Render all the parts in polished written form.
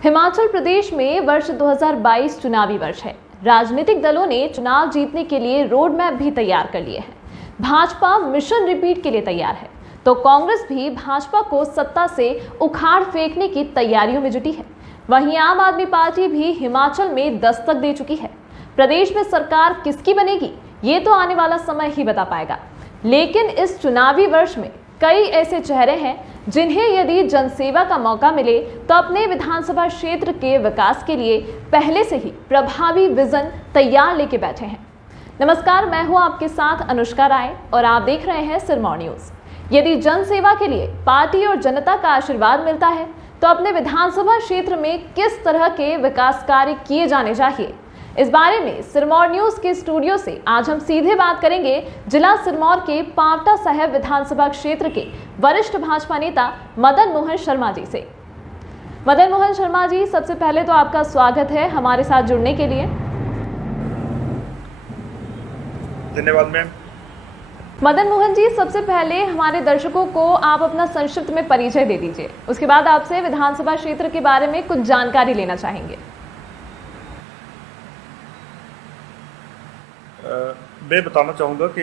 हिमाचल प्रदेश में वर्ष 2022 चुनावी वर्ष है। राजनीतिक दलों ने चुनाव जीतने के लिए रोड मैप भी तैयार कर लिए हैं। भाजपा मिशन रिपीट के लिए तैयार है, तो कांग्रेस भी भाजपा को सत्ता से उखाड़ फेंकने की तैयारियों में जुटी है। वहीं आम आदमी पार्टी भी हिमाचल में दस्तक दे चुकी है। प्रदेश में सरकार किसकी बनेगी, ये तो आने वाला समय ही बता पाएगा। लेकिन इस चुनावी वर्ष में कई ऐसे चेहरे हैं जिन्हें यदि जनसेवा का मौका मिले तो अपने विधानसभा क्षेत्र के विकास के लिए पहले से ही प्रभावी विजन तैयार लेके बैठे हैं। नमस्कार, मैं हूं आपके साथ अनुष्का राय और आप देख रहे हैं सिरमौर न्यूज। यदि जनसेवा के लिए पार्टी और जनता का आशीर्वाद मिलता है तो अपने विधानसभा क्षेत्र में किस तरह के विकास कार्य किए जाने चाहिए, इस बारे में सिरमौर न्यूज के स्टूडियो से आज हम सीधे बात करेंगे जिला सिरमौर के पांवटा साहिब विधानसभा क्षेत्र के वरिष्ठ भाजपा नेता मदन मोहन शर्मा जी से। मदन मोहन शर्मा जी, सबसे पहले तो आपका स्वागत है हमारे साथ जुड़ने के लिए। धन्यवाद मैम। मदन मोहन जी, सबसे पहले हमारे दर्शकों को आप अपना संक्षिप्त में परिचय दे दीजिए, उसके बाद आपसे विधानसभा क्षेत्र के बारे में कुछ जानकारी लेना चाहेंगे। मैं बताना चाहूँगा कि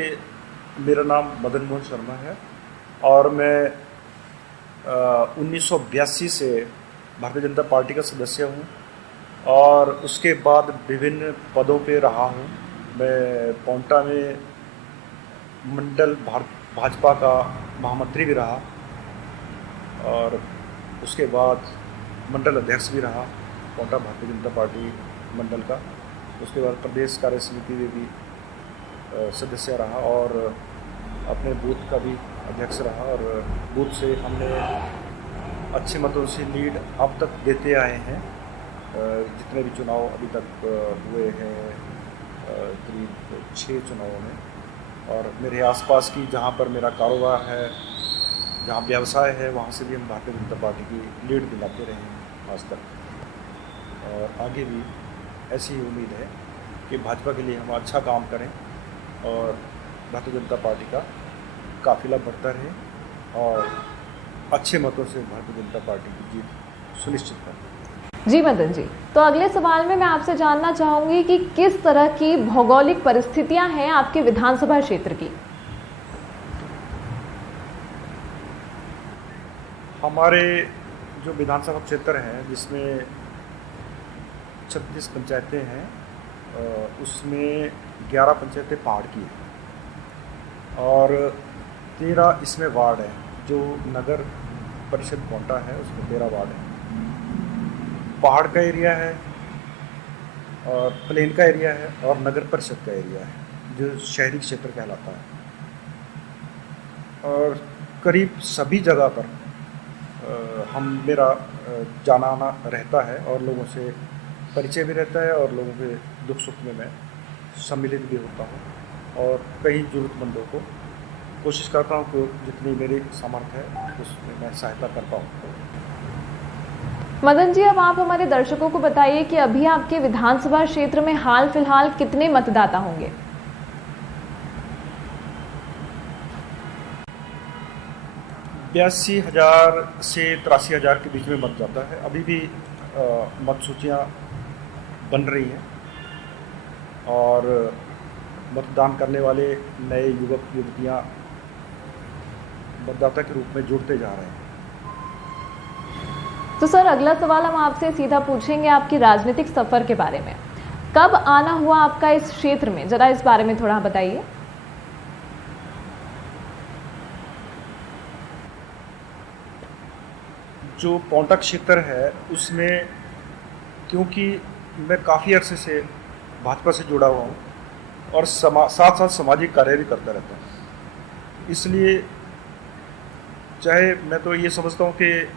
मेरा नाम मदन मोहन शर्मा है और मैं 1982 से भारतीय जनता पार्टी का सदस्य हूँ और उसके बाद विभिन्न पदों पे रहा हूँ। मैं पांवटा में मंडल भाजपा का महामंत्री भी रहा और उसके बाद मंडल अध्यक्ष भी रहा पांवटा भारतीय जनता पार्टी मंडल का। उसके बाद प्रदेश कार्य समिति में भी सदस्य रहा और अपने बूथ का भी अध्यक्ष रहा और बूथ से हमने अच्छे मतों से लीड अब तक देते आए हैं। जितने भी चुनाव अभी तक हुए हैं, करीब 6 चुनावों में, और मेरे आसपास की जहाँ पर मेरा कारोबार है, जहाँ व्यवसाय है, वहाँ से भी हम भारतीय जनता पार्टी की लीड दिलाते रहे हैं आज तक। और आगे भी ऐसी ही उम्मीद है कि भाजपा के लिए हम अच्छा काम करें और भारतीय जनता पार्टी का काफिला बढ़ता रहे और अच्छे मतों से भारतीय जनता पार्टी की जीत सुनिश्चित करें। जी मदन जी, तो अगले सवाल में मैं आपसे जानना चाहूंगी कि किस तरह की भौगोलिक परिस्थितियां हैं आपके विधानसभा क्षेत्र की। हमारे जो विधानसभा क्षेत्र है जिसमें 36 पंचायतें हैं, उसमें 11 पंचायतें पहाड़ की हैं और 13 इसमें वार्ड हैं। जो नगर परिषद पांवटा है उसमें 13 वार्ड हैं। पहाड़ का एरिया है और प्लेन का एरिया है और नगर परिषद का एरिया है जो शहरी क्षेत्र कहलाता है। और करीब सभी जगह पर मेरा जाना आना रहता है और लोगों से परिचय भी रहता है और लोगों के दुख सुख में मैं सम्मिलित भी होता हूँ और कई ज़रूरतमंदों को कोशिश करता हूँ कि जितनी मेरी सामर्थ्य है उसमें मैं सहायता कर पाऊँ। मदन जी, अब आप हमारे दर्शकों को बताइए कि अभी आपके विधानसभा क्षेत्र में हाल फिलहाल कितने मतदाता होंगे। 82,000 से 83,000 के बीच में मतदाता है। अभी भी मत सूचियाँ बन रही हैं और मतदान करने वाले नए युवक युवतियाँ मतदाता के रूप में जुड़ते जा रहे हैं। तो सर, अगला सवाल हम आपसे सीधा पूछेंगे आपकी राजनीतिक सफर के बारे में। कब आना हुआ आपका इस क्षेत्र में, जरा इस बारे में थोड़ा बताइए। जो पांवटा क्षेत्र है उसमें क्योंकि मैं काफ़ी अरसे से भाजपा से जुड़ा हुआ हूँ और साथ साथ सामाजिक कार्य भी करता रहता हूँ, इसलिए चाहे मैं तो ये समझता हूँ कि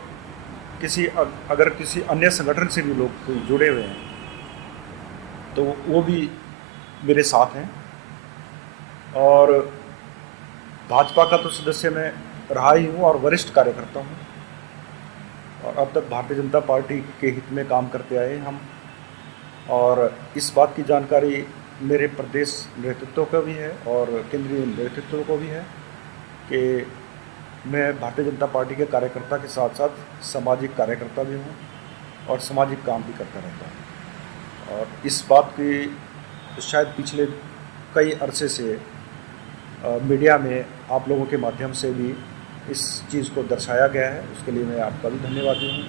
अगर किसी अन्य संगठन से भी लोग जुड़े हुए हैं तो वो भी मेरे साथ हैं। और भाजपा का तो सदस्य मैं रहा ही हूँ और वरिष्ठ कार्यकर्ता हूँ और अब तक भारतीय जनता पार्टी के हित में काम करते आए हम। और इस बात की जानकारी मेरे प्रदेश नेतृत्व को भी है और केंद्रीय नेतृत्व को भी है कि मैं भारतीय जनता पार्टी के कार्यकर्ता के साथ साथ सामाजिक कार्यकर्ता भी हूँ और सामाजिक काम भी करता रहता हूँ। और इस बात की शायद पिछले कई अरसे से मीडिया में आप लोगों के माध्यम से भी इस चीज़ को दर्शाया गया है, उसके लिए मैं आपका भी धन्यवादी हूँ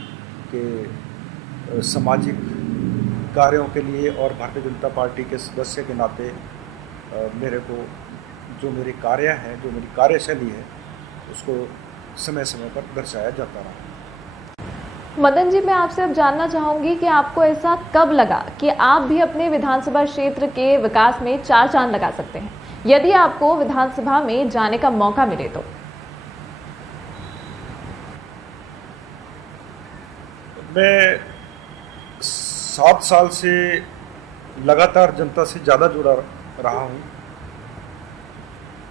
कि सामाजिक कार्यों के लिए और भारतीय जनता पार्टी के सदस्य के नाते मेरे को जो मेरे कार्य हैं, जो मेरी कार्यशैली है, उसको समय समय पर दर्शाया जाता रहा। मदन जी, मैं आपसे अब जानना चाहूंगी कि आपको ऐसा कब लगा कि आप भी अपने विधानसभा क्षेत्र के विकास में चार चांद लगा सकते हैं, यदि आपको विधानसभा में जाने का मौका मिले तो? मैं 7 साल से लगातार जनता से ज़्यादा जुड़ा रहा हूँ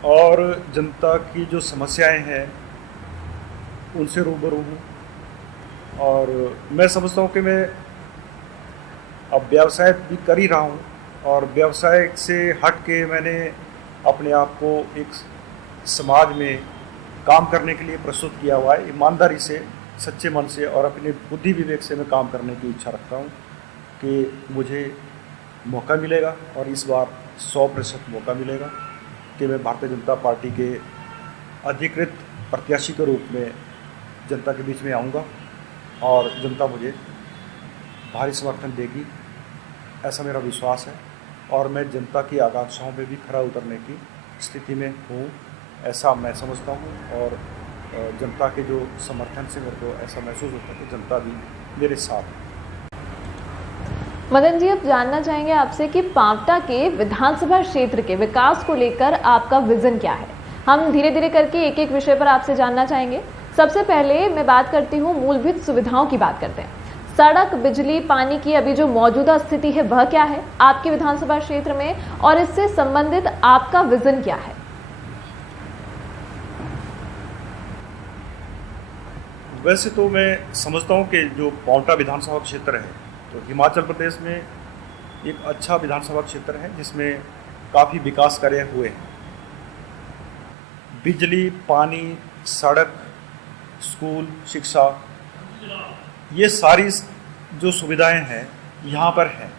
और जनता की जो समस्याएं हैं उनसे रूबरू हूँ। और मैं समझता हूँ कि मैं अब व्यवसाय भी कर ही रहा हूँ और व्यवसाय से हट के मैंने अपने आप को एक समाज में काम करने के लिए प्रस्तुत किया हुआ है। ईमानदारी से, सच्चे मन से और अपने बुद्धि विवेक से मैं काम करने की इच्छा रखता हूँ कि मुझे मौका मिलेगा और इस बार 100% मौका मिलेगा कि मैं भारतीय जनता पार्टी के अधिकृत प्रत्याशी के रूप में जनता के बीच में आऊँगा और जनता मुझे भारी समर्थन देगी, ऐसा मेरा विश्वास है। और मैं जनता की आकांक्षाओं में भी खरा उतरने की स्थिति में हूँ, ऐसा मैं समझता हूँ। और जनता के जो समर्थन से मेरे को ऐसा महसूस होता है कि जनता भी मेरे साथ है। मदन जी, अब जानना चाहेंगे आपसे कि पांवटा के विधानसभा क्षेत्र के विकास को लेकर आपका विजन क्या है। हम धीरे धीरे करके एक एक विषय पर आपसे जानना चाहेंगे। सबसे पहले मैं बात करती हूँ, मूलभूत सुविधाओं की बात करते हैं। सड़क, बिजली, पानी की अभी जो मौजूदा स्थिति है वह क्या है आपके विधानसभा क्षेत्र में, और इससे संबंधित आपका विजन क्या है? वैसे तो मैं समझता हूँ कि जो पांवटा विधानसभा क्षेत्र है तो हिमाचल प्रदेश में एक अच्छा विधानसभा क्षेत्र है जिसमें काफ़ी विकास कार्य हुए हैं। बिजली, पानी, सड़क, स्कूल, शिक्षा, ये सारी जो सुविधाएं हैं यहाँ पर हैं।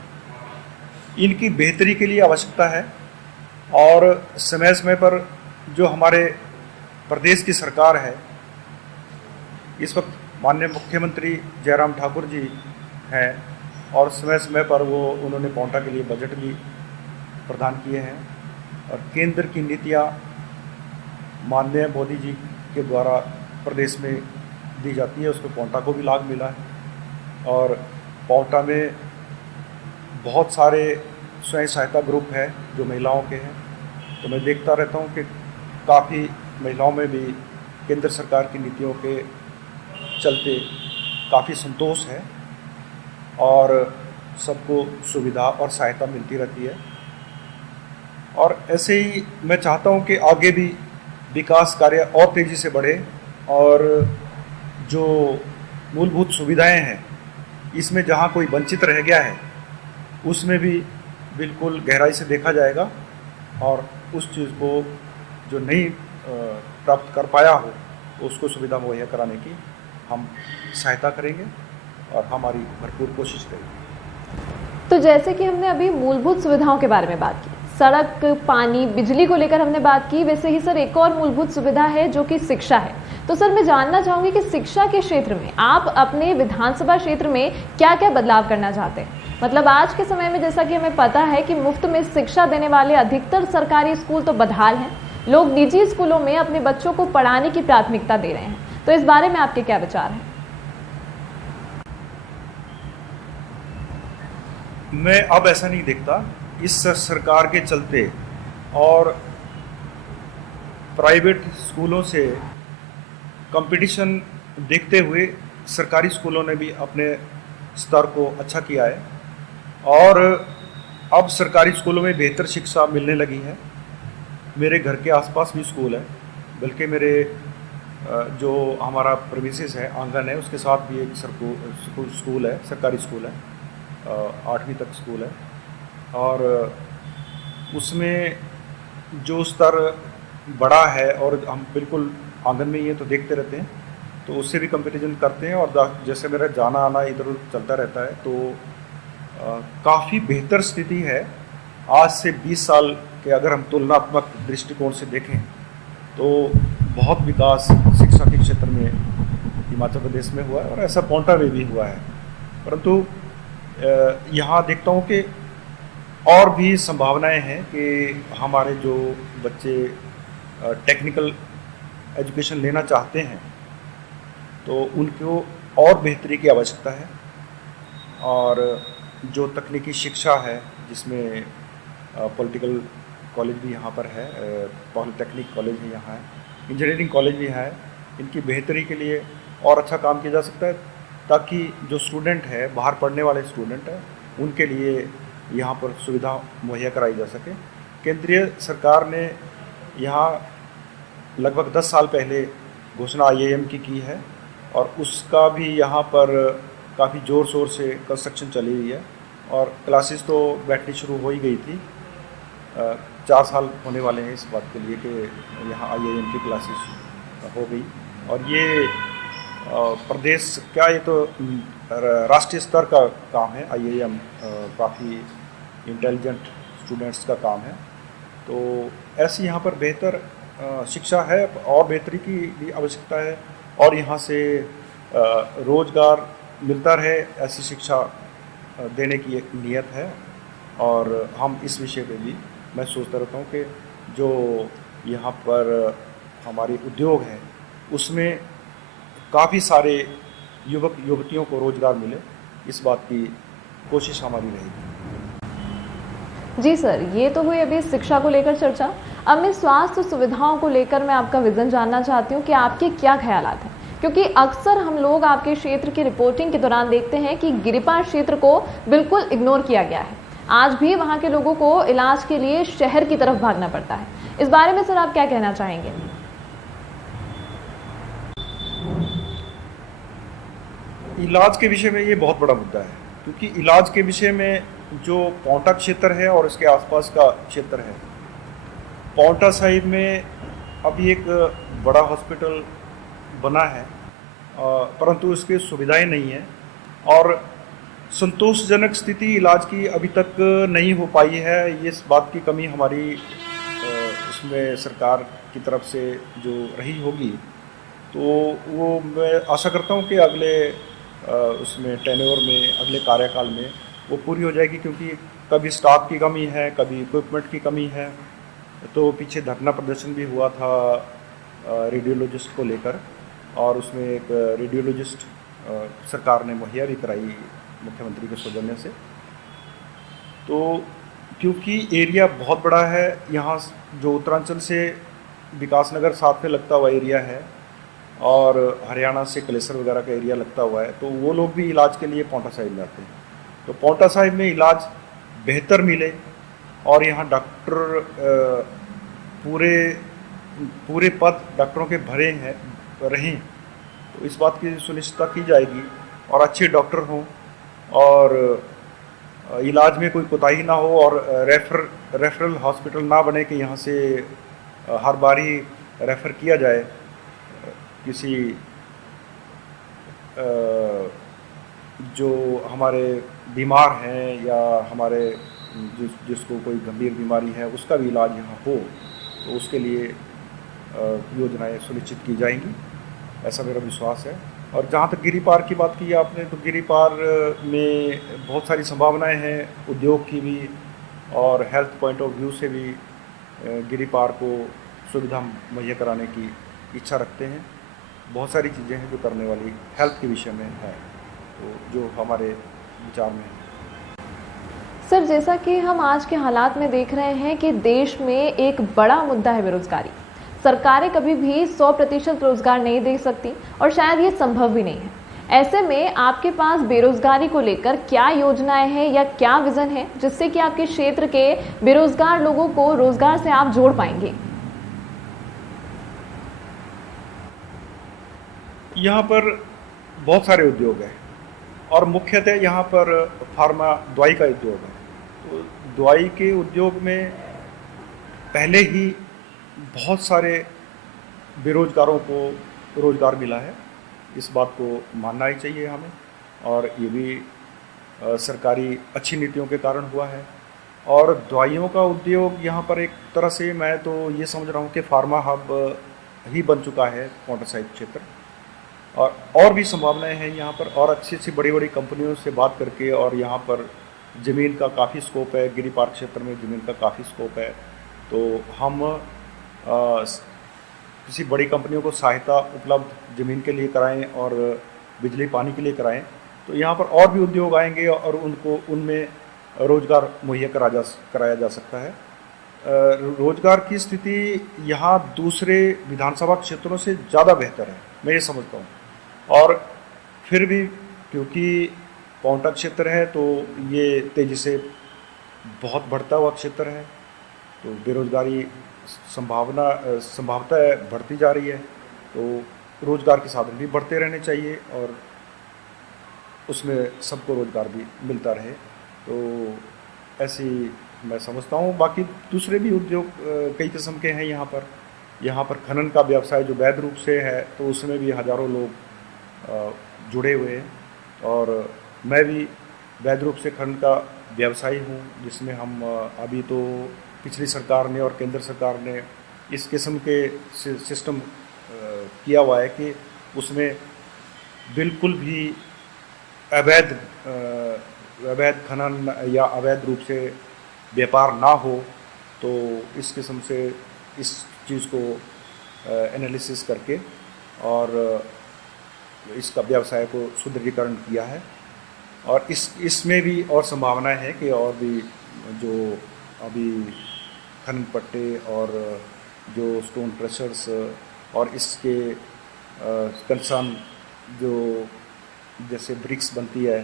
इनकी बेहतरी के लिए आवश्यकता है और समय समय पर जो हमारे प्रदेश की सरकार है, इस वक्त माननीय मुख्यमंत्री जयराम ठाकुर जी हैं और समय समय पर उन्होंने पांवटा के लिए बजट भी प्रदान किए हैं और केंद्र की नीतियाँ माननीय मोदी जी के द्वारा प्रदेश में दी जाती है, उसको पांवटा को भी लाभ मिला है। और पांवटा में बहुत सारे स्वयं सहायता ग्रुप हैं जो महिलाओं के हैं, तो मैं देखता रहता हूँ कि काफ़ी महिलाओं में भी केंद्र सरकार की नीतियों के चलते काफ़ी संतोष है और सबको सुविधा और सहायता मिलती रहती है। और ऐसे ही मैं चाहता हूँ कि आगे भी विकास कार्य और तेज़ी से बढ़े और जो मूलभूत सुविधाएं हैं इसमें जहाँ कोई वंचित रह गया है उसमें भी बिल्कुल गहराई से देखा जाएगा और उस चीज़ को जो नहीं प्राप्त कर पाया हो उसको सुविधा मुहैया कराने की हम सहायता करेंगे और हमारी भरपूर कोशिश करेंगे। तो जैसे कि हमने अभी मूलभूत सुविधाओं के बारे में बात की, सड़क, पानी, बिजली को लेकर हमने बात की, वैसे ही सर एक और मूलभूत सुविधा है जो कि शिक्षा है। तो सर मैं जानना चाहूंगी कि शिक्षा के क्षेत्र में आप अपने विधानसभा क्षेत्र में क्या क्या बदलाव करना चाहते हैं। मतलब आज के समय में जैसा कि हमें पता है कि मुफ्त में शिक्षा देने वाले अधिकतर सरकारी स्कूल तो बदहाल हैं, लोग निजी स्कूलों में अपने बच्चों को पढ़ाने की प्राथमिकता दे रहे हैं, तो इस बारे में आपके क्या विचार हैं? मैं अब ऐसा नहीं देखता, इस सरकार के चलते और प्राइवेट स्कूलों से कंपटीशन देखते हुए सरकारी स्कूलों ने भी अपने स्तर को अच्छा किया है और अब सरकारी स्कूलों में बेहतर शिक्षा मिलने लगी है। मेरे घर के आसपास भी स्कूल है, बल्कि मेरे जो हमारा प्रीमिसेस है, आंगन है, उसके साथ भी एक स्कूल है, सरकारी स्कूल है, 8वीं तक स्कूल है और उसमें जो स्तर बड़ा है और हम बिल्कुल आंगन में ही है तो देखते रहते हैं तो उससे भी कंपैरिजन करते हैं। और जैसे मेरा जाना आना इधर उधर चलता रहता है, तो काफ़ी बेहतर स्थिति है आज से 20 साल के। अगर हम तुलनात्मक दृष्टिकोण से देखें तो बहुत विकास शिक्षा के क्षेत्र में हिमाचल प्रदेश में हुआ है, और ऐसा पौंटा में भी हुआ है। परंतु यहाँ देखता हूँ कि और भी संभावनाएं हैं कि हमारे जो बच्चे टेक्निकल एजुकेशन लेना चाहते हैं तो उनको और बेहतरी की आवश्यकता है। और जो तकनीकी शिक्षा है, जिसमें पॉलिटिकल कॉलेज भी यहाँ पर है, पॉलिटेक्निक कॉलेज भी यहाँ है, इंजीनियरिंग कॉलेज भी है, इनकी बेहतरी के लिए और अच्छा काम किया जा सकता है, ताकि जो स्टूडेंट है, बाहर पढ़ने वाले स्टूडेंट हैं, उनके लिए यहाँ पर सुविधा मुहैया कराई जा सके। केंद्रीय सरकार ने यहाँ लगभग 10 साल पहले घोषणा IIM की है, और उसका भी यहाँ पर काफ़ी ज़ोर शोर से कंस्ट्रक्शन चली हुई है, और क्लासेस तो बैठनी शुरू हो ही गई थी। 4 साल होने वाले हैं इस बात के लिए कि यहाँ IIM की क्लासेस हो गई। और ये प्रदेश क्या, ये तो राष्ट्रीय स्तर का काम है। IIM काफ़ी इंटेलिजेंट स्टूडेंट्स का काम है। तो ऐसी यहाँ पर बेहतर शिक्षा है, और बेहतरी की भी आवश्यकता है, और यहाँ से रोज़गार मिलता रहे, ऐसी शिक्षा देने की एक नियत है। और हम इस विषय पे भी मैं सोचता रहता हूँ कि जो यहाँ पर हमारे उद्योग हैं उसमें काफ़ी सारे युवक युवतियों को रोज़गार मिले, इस बात की कोशिश हमारी रहेगी। जी सर, ये तो हुई अभी शिक्षा को लेकर चर्चा। अब मैं स्वास्थ्य सुविधाओं को लेकर मैं आपका विजन जानना चाहती हूँ कि आपके क्या ख्यालात हैं, क्योंकि अक्सर हम लोग आपके क्षेत्र की रिपोर्टिंग के दौरान देखते हैं कि गिरिपार क्षेत्र को बिल्कुल इग्नोर किया गया है। आज भी वहां के लोगों को इलाज के लिए शहर की तरफ भागना पड़ता है। इस बारे में सर आप क्या कहना चाहेंगे? इलाज के विषय में ये बहुत बड़ा मुद्दा है, क्योंकि इलाज के विषय में जो पौंटा क्षेत्र है और इसके आसपास का क्षेत्र है, पौंटा साहिब में अभी एक बड़ा हॉस्पिटल बना है, परंतु इसकी सुविधाएं नहीं हैं, और संतोषजनक स्थिति इलाज की अभी तक नहीं हो पाई है। ये इस बात की कमी हमारी इसमें सरकार की तरफ से जो रही होगी, तो वो मैं आशा करता हूँ कि अगले उसमें टेन्योर में, अगले कार्यकाल में वो पूरी हो जाएगी, क्योंकि कभी स्टाफ की कमी है, कभी इक्विपमेंट की कमी है। तो पीछे धरना प्रदर्शन भी हुआ था रेडियोलॉजिस्ट को लेकर, और उसमें एक रेडियोलॉजिस्ट सरकार ने मुहैया भी कराई मुख्यमंत्री के सौजन्य से। तो क्योंकि एरिया बहुत बड़ा है, यहाँ जो उत्तरांचल से विकासनगर साथ में लगता हुआ एरिया है, और हरियाणा से कलेसर वगैरह का एरिया लगता हुआ है, तो वो लोग भी इलाज के लिए पौंटा साहिब में आते हैं। तो पौंटा साहिब में इलाज बेहतर मिले, और यहाँ डॉक्टर पूरे पद डॉक्टरों के भरे हैं रहें, तो इस बात की सुनिश्चितता की जाएगी, और अच्छे डॉक्टर हों, और इलाज में कोई कोताही ना हो, और रेफरल हॉस्पिटल ना बने कि यहाँ से हर बार ही रेफ़र किया जाए किसी जो हमारे बीमार हैं, या हमारे जिसको कोई गंभीर बीमारी है उसका भी इलाज यहाँ हो, तो उसके लिए योजनाएं सुनिश्चित की जाएंगी, ऐसा मेरा विश्वास है। और जहाँ तक गिरिपार की बात की आपने, तो गिरिपार में बहुत सारी संभावनाएं हैं उद्योग की भी, और हेल्थ पॉइंट ऑफ व्यू से भी गिरिपार को सुविधा मुहैया कराने की इच्छा रखते हैं। बहुत सारी चीज़ें हैं जो करने वाली हेल्थ के विषय में है, तो जो हमारे विचार में है। सर, जैसा कि हम आज के हालात में देख रहे हैं कि देश में एक बड़ा मुद्दा है बेरोजगारी। सरकारें कभी भी 100% रोजगार नहीं दे सकती, और शायद ये संभव भी नहीं है। ऐसे में आपके पास बेरोजगारी को लेकर क्या योजनाएं हैं या क्या विजन है, जिससे कि आपके क्षेत्र के बेरोजगार लोगों को रोजगार से आप जोड़ पाएंगे? यहाँ पर बहुत सारे उद्योग हैं, और मुख्यतः यहाँ पर फार्मा दवाई का उद्योग है। तो दवाई के उद्योग में पहले ही बहुत सारे बेरोजगारों को रोजगार मिला है, इस बात को मानना ही चाहिए हमें, और ये भी सरकारी अच्छी नीतियों के कारण हुआ है। और दवाइयों का उद्योग यहाँ पर एक तरह से मैं तो ये समझ रहा हूँ कि फार्मा हब ही बन चुका है पाउंटा साहिब क्षेत्र, और भी संभावनाएं हैं यहाँ पर, और अच्छी अच्छी बड़ी बड़ी कंपनियों से बात करके, और यहाँ पर ज़मीन का काफ़ी स्कोप है, गिरी पार्क क्षेत्र में ज़मीन का काफ़ी स्कोप है। तो हम किसी बड़ी कंपनियों को सहायता उपलब्ध ज़मीन के लिए कराएं और बिजली पानी के लिए कराएं, तो यहाँ पर और भी उद्योग आएंगे और उनको उनमें रोज़गार मुहैया कराया जा सकता है। रोज़गार की स्थिति यहाँ दूसरे विधानसभा क्षेत्रों से ज़्यादा बेहतर है, मैं ये समझता हूँ। और फिर भी क्योंकि पाउंटा क्षेत्र है तो ये तेज़ी से बहुत बढ़ता हुआ क्षेत्र है, तो बेरोज़गारी संभावतः बढ़ती जा रही है, तो रोज़गार के साधन भी बढ़ते रहने चाहिए और उसमें सबको रोज़गार भी मिलता रहे, तो ऐसी मैं समझता हूँ। बाकी दूसरे भी उद्योग कई किस्म के हैं यहाँ पर खनन का व्यवसाय जो वैध रूप से है, तो उसमें भी हज़ारों लोग जुड़े हुए हैं, और मैं भी वैध रूप से खनन का व्यवसायी हूँ, जिसमें हम अभी तो पिछली सरकार ने और केंद्र सरकार ने इस किस्म के सिस्टम किया हुआ है कि उसमें बिल्कुल भी अवैध खनन या अवैध रूप से व्यापार ना हो। तो इस किस्म से इस चीज़ को एनालिसिस करके और इसका व्यवसाय को सुदृढ़ीकरण किया है, और इसमें भी और संभावनाएं हैं कि और भी जो अभी खनन पट्टे और जो स्टोन क्रशर्स और इसके कंसर्न जो जैसे ब्रिक्स बनती है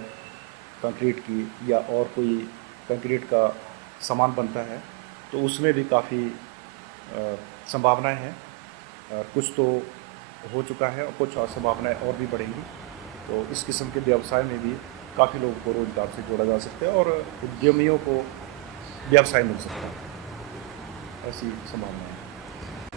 कंक्रीट की, या और कोई कंक्रीट का सामान बनता है, तो उसमें भी काफ़ी संभावनाएं हैं। कुछ तो हो चुका है और कुछ और संभावनाएं और भी बढ़ेंगी, तो इस किस्म के व्यवसाय में भी काफ़ी लोगों को रोज़गार से जोड़ा जा सकता है और उद्यमियों को व्यवसाय मिल सकता है, ऐसी संभावना है।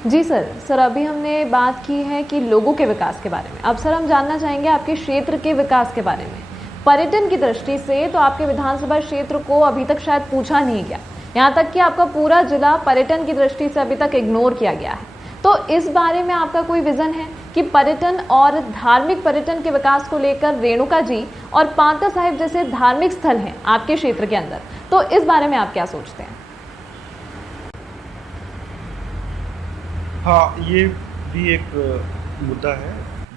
जी सर, अभी हमने बात की है कि लोगों के विकास के बारे में। अब सर हम जानना चाहेंगे आपके क्षेत्र के विकास के बारे में। पर्यटन की दृष्टि से तो आपके विधानसभा क्षेत्र को अभी तक शायद पूछा नहीं गया, यहाँ तक कि आपका पूरा जिला पर्यटन की दृष्टि से अभी तक इग्नोर किया गया है। तो इस बारे में आपका कोई विजन है कि पर्यटन और धार्मिक पर्यटन के विकास को लेकर रेणुका जी और पांवटा साहिब जैसे धार्मिक स्थल हैं आपके क्षेत्र के अंदर, तो इस बारे में आप क्या सोचते हैं? हाँ, ये भी एक मुद्दा है।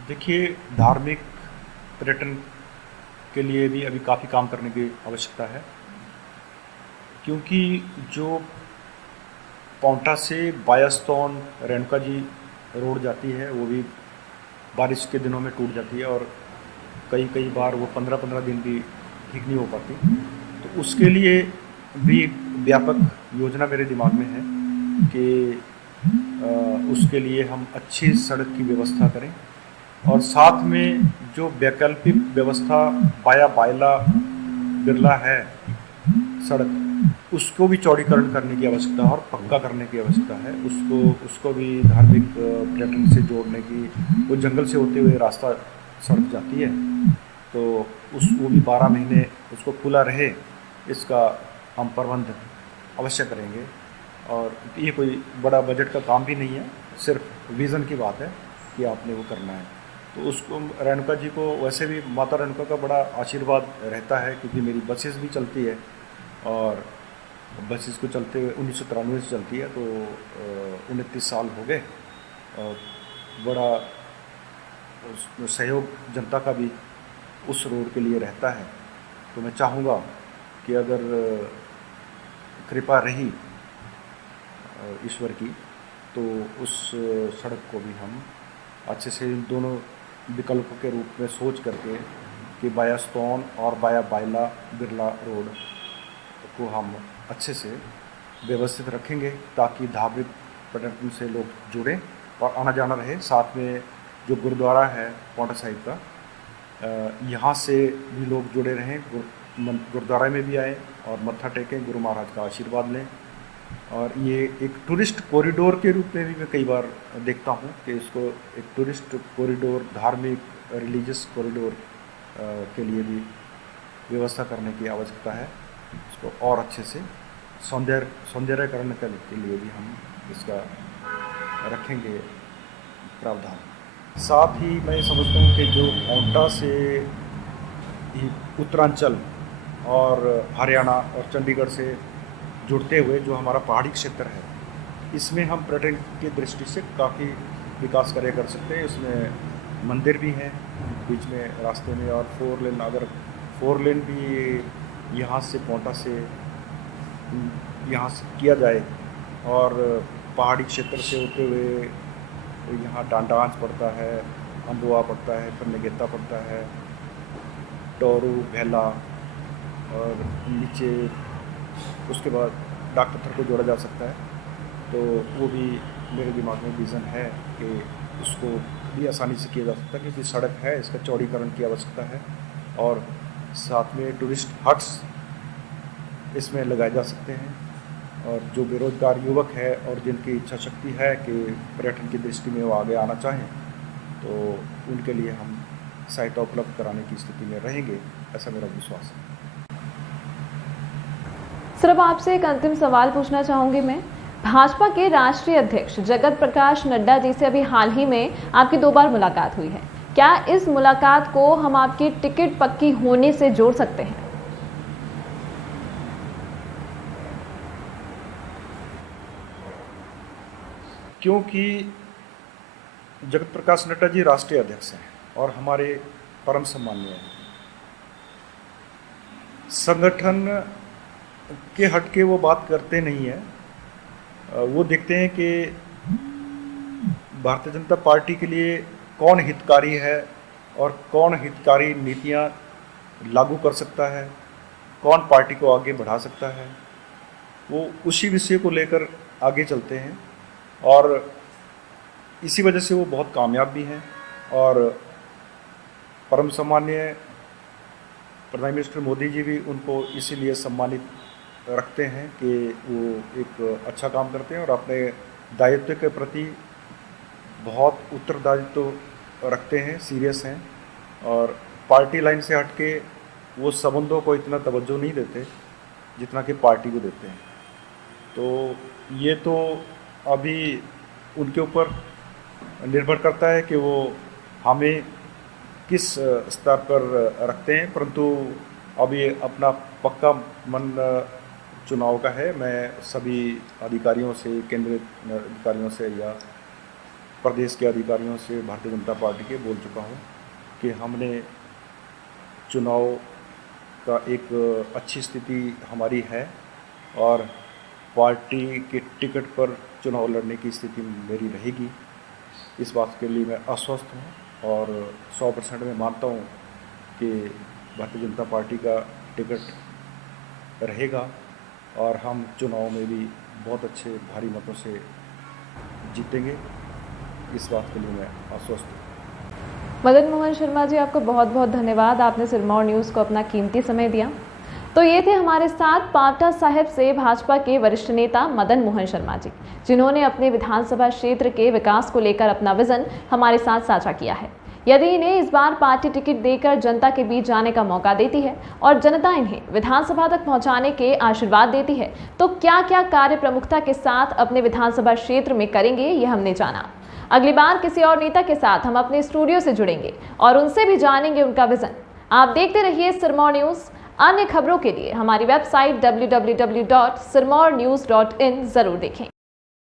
देखिए, धार्मिक पर्यटन के लिए भी अभी काफ़ी काम करने की आवश्यकता है, क्योंकि जो पाउंटा से बायास्तौन रेणुका जी रोड जाती है वो भी बारिश के दिनों में टूट जाती है, और कई बार वो 15-15 दिन भी ठीक नहीं हो पाती। तो उसके लिए भी व्यापक योजना मेरे दिमाग में है कि उसके लिए हम अच्छी सड़क की व्यवस्था करें, और साथ में जो वैकल्पिक व्यवस्था बाया बायला बिरला है सड़क, उसको भी चौड़ीकरण करने की आवश्यकता है और पक्का करने की आवश्यकता है। उसको भी धार्मिक पर्यटन से जोड़ने की, वो जंगल से होते हुए रास्ता सड़क जाती है, तो वो भी 12 महीने उसको खुला रहे, इसका हम प्रबंध अवश्य करेंगे। और ये कोई बड़ा बजट का काम भी नहीं है, सिर्फ विज़न की बात है कि आपने वो करना है। तो उसको रेणुका जी को वैसे भी माता रेणुका का बड़ा आशीर्वाद रहता है, क्योंकि मेरी बसेस भी चलती है, और बसेस को चलते हुए 1993 से चलती है, तो 29 साल हो गए, और बड़ा सहयोग जनता का भी उस रोड के लिए रहता है। तो मैं चाहूँगा कि अगर कृपा रही ईश्वर की, तो उस सड़क को भी हम अच्छे से दोनों विकल्पों के रूप में सोच करके कि बाया स्टोन और बाया बायला बिरला रोड को हम अच्छे से व्यवस्थित रखेंगे, ताकि धार्मिक पर्यटन से लोग जुड़ें और आना जाना रहे। साथ में जो गुरुद्वारा है पाउंटा साहिब का, यहाँ से भी लोग जुड़े रहें, गुरुद्वारा में भी आए और मत्था टेकें, गुरु महाराज का आशीर्वाद लें। और ये एक टूरिस्ट कॉरिडोर के रूप में भी मैं कई बार देखता हूँ कि इसको एक टूरिस्ट कॉरिडोर, धार्मिक रिलीजियस कॉरिडोर के लिए भी व्यवस्था करने की आवश्यकता है। इसको और अच्छे से सौंदर्यकरण के लिए भी हम इसका रखेंगे प्रावधान। साथ ही मैं समझता हूँ कि जो पांवटा से ही उत्तरांचल और हरियाणा और चंडीगढ़ से जुड़ते हुए जो हमारा पहाड़ी क्षेत्र है, इसमें हम पर्यटन की दृष्टि से काफ़ी विकास कर सकते हैं। इसमें मंदिर भी हैं बीच में रास्ते में, और 4 लेन, अगर 4 लेन भी यहाँ से पांवटा से यहाँ से किया जाए और पहाड़ी क्षेत्र से होते हुए यहाँ डांडांच पड़ता है, अम्बुआ पड़ता है, फिर नगेता पड़ता है, टोरू, भेला, और नीचे उसके बाद डाकपत्थर को जोड़ा जा सकता है। तो वो भी मेरे दिमाग में विज़न है कि उसको भी आसानी से किया जा सकता है, क्योंकि सड़क है, इसका चौड़ीकरण की आवश्यकता है। और साथ में टूरिस्ट हट्स इसमें लगाए जा सकते हैं, और जो बेरोजगार युवक है और जिनकी इच्छा शक्ति है कि पर्यटन की दृष्टि में वो आगे आना चाहें, तो उनके लिए हम साइट उपलब्ध कराने की स्थिति में रहेंगे, ऐसा मेरा विश्वास है। सर, अब आपसे एक अंतिम सवाल पूछना चाहूंगी मैं। भाजपा के राष्ट्रीय अध्यक्ष जगत प्रकाश नड्डा जी से अभी हाल ही में आपकी 2 बार मुलाकात हुई है। क्या इस मुलाकात को हम आपकी टिकट पक्की होने से जोड़ सकते हैं? क्योंकि जगत प्रकाश नड्डा जी राष्ट्रीय अध्यक्ष हैं और हमारे परम सम्मानीय हैं। संगठन के हटके वो बात करते नहीं है। वो देखते हैं कि भारतीय जनता पार्टी के लिए कौन हितकारी है और कौन हितकारी नीतियां लागू कर सकता है, कौन पार्टी को आगे बढ़ा सकता है। वो उसी विषय को लेकर आगे चलते हैं, और इसी वजह से वो बहुत कामयाब भी हैं। और परम सम्मानीय प्रधान मिनिस्टर मोदी जी भी उनको इसीलिए सम्मानित रखते हैं कि वो एक अच्छा काम करते हैं और अपने दायित्व के प्रति बहुत उत्तरदायित्व रखते हैं, सीरियस हैं, और पार्टी लाइन से हटके वो संबंधों को इतना तवज्जो नहीं देते जितना कि पार्टी को देते हैं। तो ये तो अभी उनके ऊपर निर्भर करता है कि वो हमें किस स्तर पर रखते हैं, परंतु अभी अपना पक्का मन चुनाव का है। मैं सभी अधिकारियों से, केंद्रीय अधिकारियों से या प्रदेश के अधिकारियों से भारतीय जनता पार्टी के बोल चुका हूँ कि हमने चुनाव का एक अच्छी स्थिति हमारी है, और पार्टी के टिकट पर चुनाव लड़ने की स्थिति मेरी रहेगी। इस बात के लिए मैं आश्वस्त हूँ और 100% में मानता हूँ कि भारतीय जनता पार्टी का टिकट रहेगा, और हम चुनाव में भी बहुत अच्छे भारी मतों से जीतेंगे। इस बात के लिए मैं आश्वस्त हूँ। मदन मोहन शर्मा जी, आपको बहुत बहुत धन्यवाद, आपने सिरमौर न्यूज़ को अपना कीमती समय दिया। तो ये थे हमारे साथ पांवटा साहिब से भाजपा के वरिष्ठ नेता मदन मोहन शर्मा जी, जिन्होंने अपने विधानसभा क्षेत्र के विकास को लेकर अपना विजन हमारे साथ साझा किया है। यदि इन्हें इस बार पार्टी टिकट देकर जनता के बीच जाने का मौका देती है और जनता इन्हें विधानसभा तक पहुंचाने के आशीर्वाद देती है, तो क्या क्या कार्य प्रमुखता के साथ अपने विधानसभा क्षेत्र में करेंगे, ये हमने जाना। अगली बार किसी और नेता के साथ हम अपने स्टूडियो से जुड़ेंगे और उनसे भी जानेंगे उनका विजन। आप देखते रहिए सिरमौर न्यूज़। अन्य खबरों के लिए हमारी वेबसाइट www.sirmaurnews.in जरूर देखें।